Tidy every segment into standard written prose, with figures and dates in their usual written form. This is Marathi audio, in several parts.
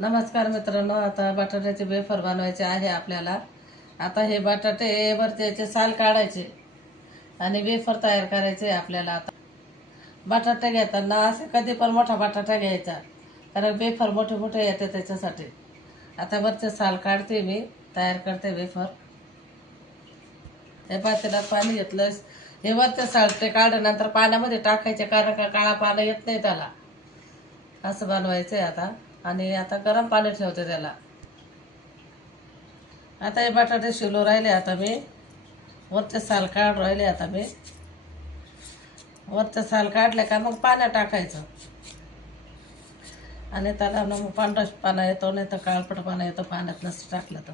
नमस्कार मित्रांनो, आता बटाट्याचे वेफर बनवायचे आहे आपल्याला. आता हे बटाटे वरती याचे साल काढायचे आणि वेफर तयार करायचे आपल्याला. आता बटाटे घेताना असे कधी पण मोठा बटाटा घ्यायचा, कारण वेफर मोठे मोठे येते त्याच्यासाठी. आता वरचे साल काढते मी, तयार करते वेफर. हे पातेल्यात पाणी घेतलं, हे वरचे साल ते काढल्यानंतर पाण्यामध्ये टाकायचे, कारण का काळा पाणी येत नाही त्याला. असं बनवायचंय आता. आणि आता गरम पाणी ठेवते त्याला. आता हे बटाटे शिलू राहिले. आता मी वरचे साल काढ राहिले. आता मी वरचे साल काढले का मग पाण्यात टाकायचं आणि त्याला मग पांढरा पाना येतो, नाही तर काळपट पाना येतो पाण्यात नसतं टाकलं तर.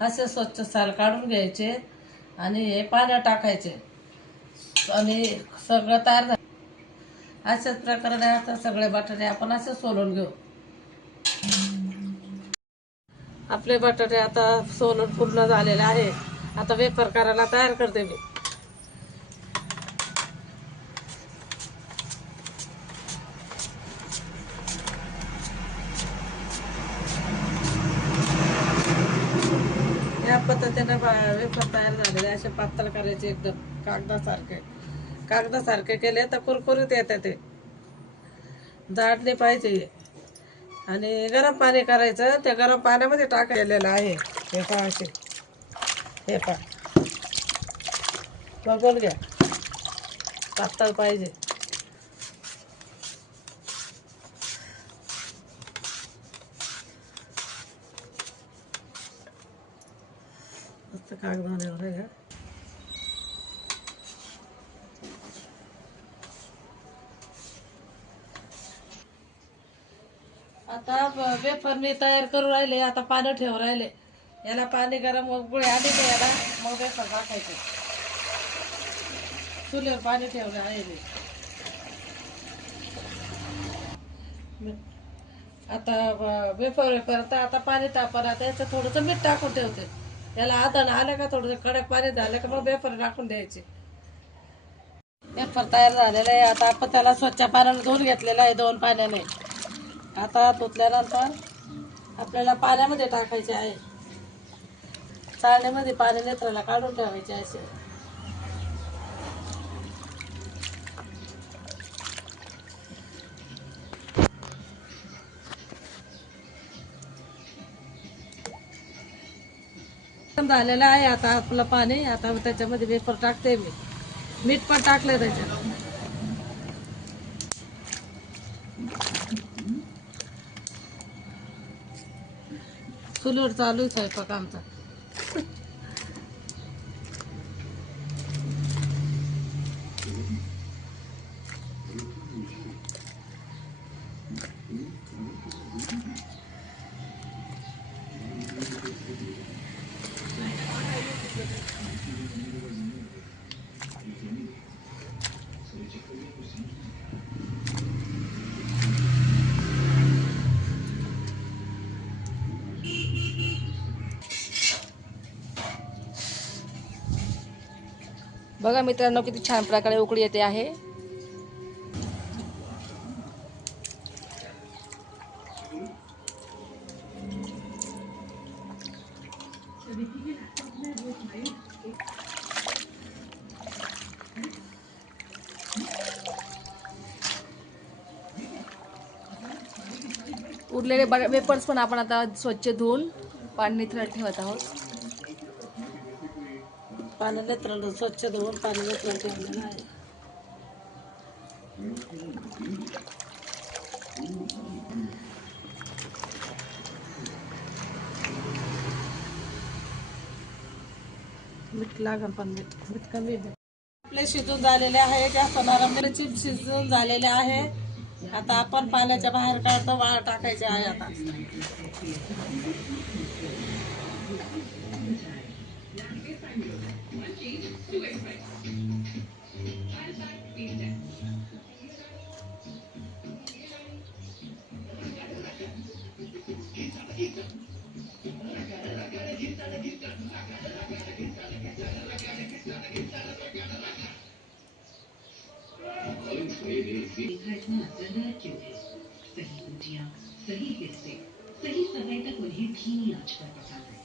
असे स्वच्छ साल काढून घ्यायचे आणि हे पाण्यात टाकायचे आणि सगळं तयार झालं. अशाच प्रकारे आता सगळे बटाटे आपण असे सोलून घेऊ. आपले बटाटे आता सोलून पूर्ण झालेले आहे. आता वेफर करायला तयार करते मी. या पद्धतीने वेफर तयार झालेले असे पातळ करायचे, एकदम कागदासारखे. कागदासारखे केले तर कुरकुरीत येते, ते जाडले पाहिजे. आणि गरम पाणी करायचं, त्या गरम पाण्यामध्ये टाकलेलं आहे. हे पहा, असे हे पहा, बघून घ्या, पातळ पाहिजे. मस्त कागदावर आहे. आता वेफर मी तयार करू राहिले. आता पाणी ठेवू राहिले. याला पाणी गरम गुळे आली तर याला मग वेफर टाकायचे. चुलीवर पाणी ठेवलं आहे मी. आता वेफर करता आता पाणी तापलं. आता याचं थोडंसं मीठ टाकून ठेवते. याला आदन आलं का थोडंसं कडक पाणी झालं का मग वेफर टाकून द्यायचे. वेफर तयार झालेलं आहे. आता आपण त्याला स्वच्छ पाण्याने धुवून घेतलेलं आहे, 2 पाण्याने. आता धुतल्यानंतर आपल्याला पाण्यामध्ये टाकायचे आहे. चाळणीमध्ये पाणी नेत्राला काढून ठेवायचे असे. झालेलं आहे आता आपलं पाणी. आता त्याच्यामध्ये वेफर टाकते मी. मीठ पण टाकलंय त्याच्यात. चुलीवर चालू आहे स्वयंपाक आमचा. बघा मित्रांनो, किती छान प्रकारे उकळी येते आहे. उरलेले वेपर्स पण आपण आता स्वच्छ धुवून पाणी निथळत ठेवत आहोत. पाणी नितळलं, स्वच्छ धुवून पाणी नितळून ठेवलेलं आहे. मीठ लागेल पण मीठ कमी आहे. आपले शिजून झालेले आहे, जास्त नरम चिप्स शिजून झालेले आहे. आता आपण पाण्याच्या बाहेर काढतो, वाळ टाकायचे आहे आता. सही रोटियां, सही हिस्से, सही समय तक उन्हें धीमी आंच पर पकाना है।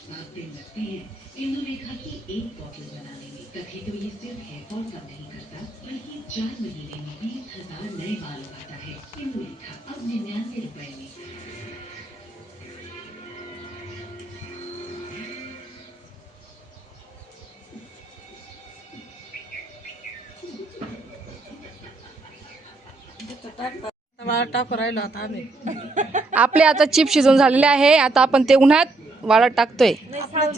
7 दिन लगते हैं इंदुलेखा की एक बॉटल बनाने में। कभी तो ये सिर्फ हेयर फॉल कम नहीं करता, बल्कि 4 महीने में 20,000 नए बाल उगाता है। इंदुलेखा अब 99 रुपए में। वाळ टाकू राहिलो आता आम्ही. आपले आता चिप्स शिजून झालेले आहे. आता आपण ते उन्हात वाळत टाकतोय.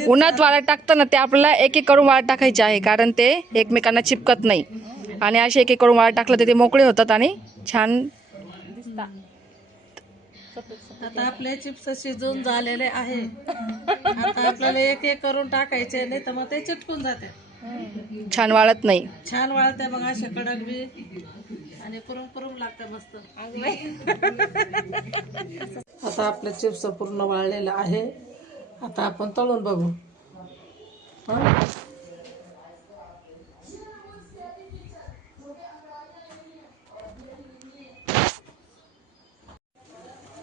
उन्हात वाळत टाकताना ते आपल्याला एक एक करून वाळत टाकायचे आहे, कारण ते एकमेकांना चिपकत नाही. आणि असे एक एक करून वाळत टाकलं तर ते मोकळे होतात आणि छान दिसतात. आता आपले चिप्स शिजून झालेले आहे. आता आपल्याला एक एक करून टाकायचे, नाही तर मग ते चिटकून जाते, छान वाळत नाही. छान वाळते मग असे कडक बी आणि कुरुम कुरुम लागते मस्त. आता आपले चिप्स पूर्ण वाळलेलं आहे. आता आपण तळून बघू.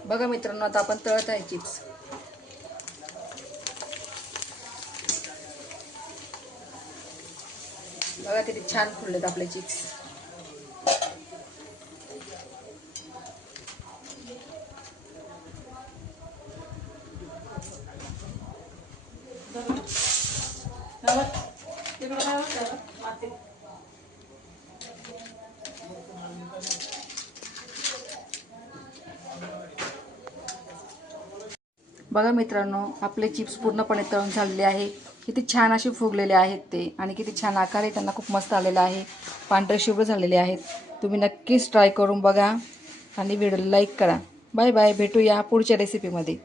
बघा मित्रांनो, आता आपण तळत आहे चिप्स. बघा किती छान फुललेत आपले चिप्स. बघा मित्रांनो, आपले चिप्स पूर्णपणे तळून झालेले आहे. किती छान असे फुगलेले आहेत ते, आणि किती छान आकार आहे त्यांना, खूप मस्त आलेला आहे. पांढरे शुभ्र झालेले आहेत. तुम्ही नक्कीच ट्राय करून बघा आणि व्हिडिओला लाईक करा. बाय बाय, भेटूया पुढच्या रेसिपीमध्ये.